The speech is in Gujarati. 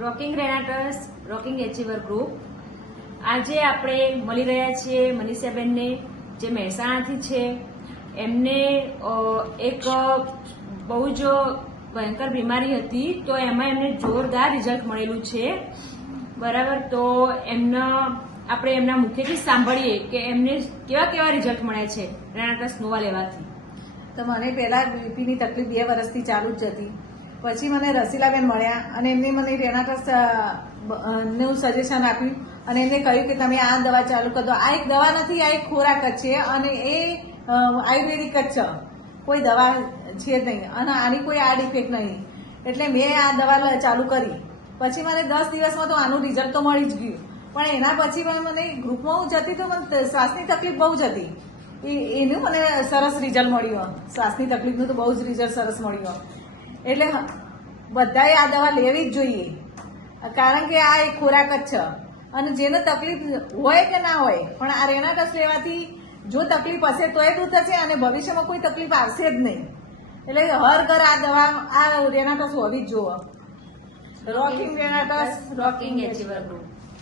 રોકિંગ રેનાટર્સ રોકિંગ એચીવર ગ્રુપ આજે આપણે મળી રહ્યા છીએ મનીષાબેનને જે મહેસાણાથી છે. એમને એક બહુ જ ભયંકર બીમારી હતી તો એમાં એમને જોરદાર રિઝલ્ટ મળેલું છે. બરાબર, તો આપણે એમના મુખેથી સાંભળીએ કે એમને કેવા કેવા રિઝલ્ટ મળ્યા છે રેનાટર્સ નોવા લેવાથી. તો મને પહેલા બીપીની તકલીફ 2 વર્ષથી ચાલુ જ હતી. પછી મને રસીલાબેન મળ્યા અને એમને મને રેનાટર્સ નું સજેશન આપ્યું અને એમને કહ્યું કે તમે આ દવા ચાલુ કરી દો. આ એક દવા નથી, આ એક ખોરાક જ છે અને એ આયુર્વેદિક જ છે, કોઈ દવા છે જ નહીં અને આની કોઈ આડ ઇફેક્ટ નહીં. એટલે મેં આ દવા ચાલુ કરી. પછી મને 10 દિવસમાં તો આનું રિઝલ્ટ તો મળી જ ગયું. પણ એના પછી પણ મને ગ્રુપમાં હું જતી તો મને શ્વાસની તકલીફ બહુ જ હતી. એનું મને સરસ રિઝલ્ટ મળ્યું. શ્વાસની તકલીફનું તો બહુ જ રિઝલ્ટ સરસ મળ્યું. એટલે બધાએ આ દવા લેવી જ જોઈએ, કારણ કે આ એક ખોરાક જ છે અને જેને તકલીફ હોય કે ના હોય પણ આ રેનાટર્સ લેવાથી જો તકલીફ હશે તોય દૂર થશે અને ભવિષ્યમાં કોઈ તકલીફ આવશે જ નહીં. એટલે હર ઘર આ દવા આ રેનાટર્સ હોવી જ જોવે. રોકિંગ રેનાટર્સ રોકિંગ એચીવર ગ્રુપ.